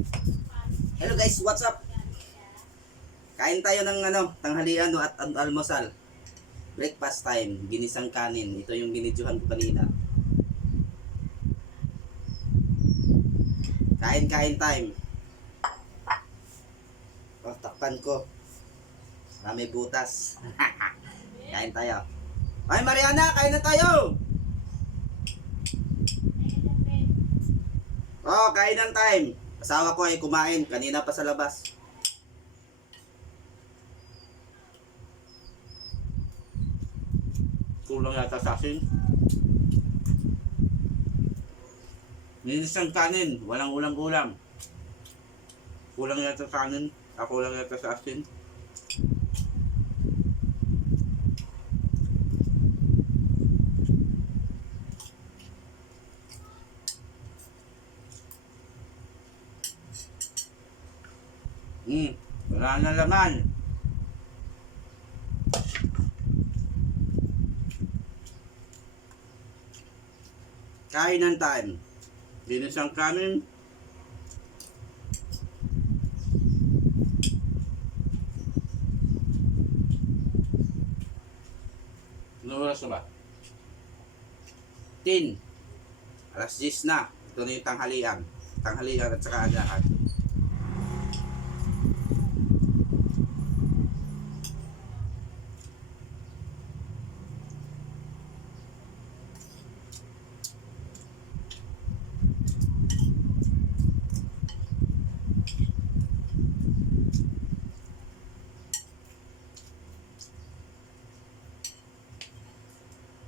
Hello guys, what's up? Kain tayo ng ano, tanghalian no, at al- almusal. Breakfast time, ginisang kanin. Ito yung binidyohan ko kanina. Kain, kain time. Oh, takpan ko. Marami butas. kain tayo. Ay, Mariana, kain na tayo! Oh, kainan time. Asawa ko ay kumain kanina pa sa labas. Kulang yata sa asin. Nilis ang kanin, walang ulam-ulam. Kulang yata sa kanin, ako lang yata sa asin. Hmm, wala na laman. Kainan time. Dinis ang kanin. Ano oras na ba? 10. Alas 10 na. Ito na yung tanghalian. Tanghalian at saka agahan.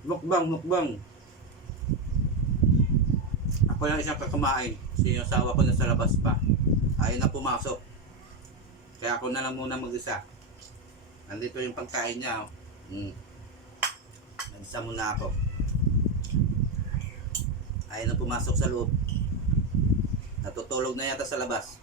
Mukbang, mukbang. Ako lang isang kakamain. Si yung asawa ko na sa labas pa. Ayaw na pumasok. Kaya ako na lang muna mag-isa. Nandito yung pagkain niya. Oh. Mm. Nag-isa muna ako. Ayaw na pumasok sa loob. Natutulog na yata sa labas.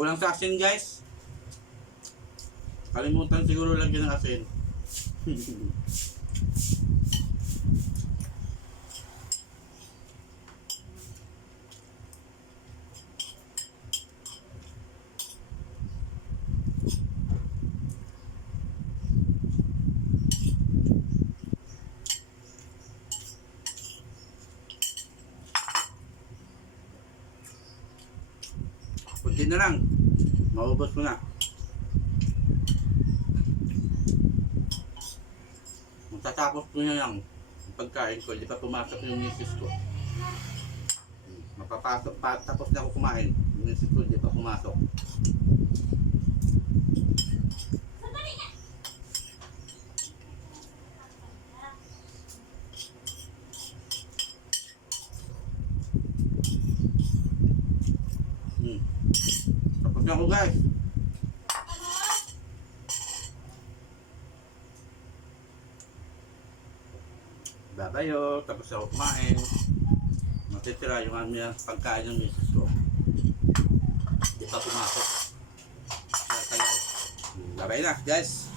Kulang sa asin guys. Kalimutan siguro lagyan ng asin. Kunti na lang. Maubos ko na. Matatapos ko na lang ang pagkain ko. Hindi pa pumasok yung misis ko. Mapapasok pa. Tapos na ako kumain. Yung misis ko hindi pa pumasok. ako guys. Babayo, tapos ako kumain. Matitira yung ano aming pagkain ng misis ko. Hindi pa pumasok. Babay na guys.